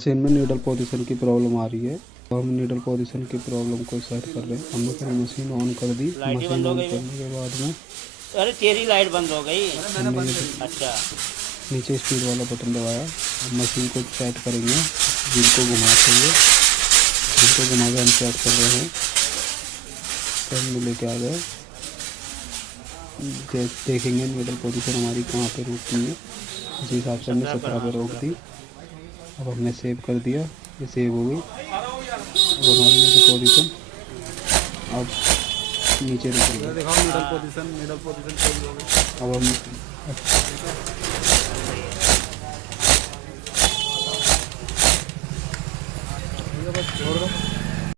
Machine में needle position की problem आ रही है, तो हम नीडल पोजीशन की प्रॉब्लम को सेट कर रहे हैं। हमने फिर मशीन ऑन कर दी। मशीन ऑन करने के बाद में अरे तेरी लाइट बंद हो गई। हमने अच्छा, नीचे स्पीड वाला बटन दबाया। अब मशीन को सेट करेंगे, व्हील को घुमाते हुए। व्हील को घुमा के हम सेट कर रहे हैं। टर्न में लेके आ गए। देखेंगे नीडल पोजीशन हमारी कहाँ पे रुकती है। इसी हिसाब से हमने 17 पे रोक दी। अब हमने सेव कर दिया, ये सेव हो गई। अब हमारी नीडल पोजीशन अब नीचे रुक रही है। दिखाओ नीडल पोजीशन चेंज हो गई। अब हम बस छोड़ दो।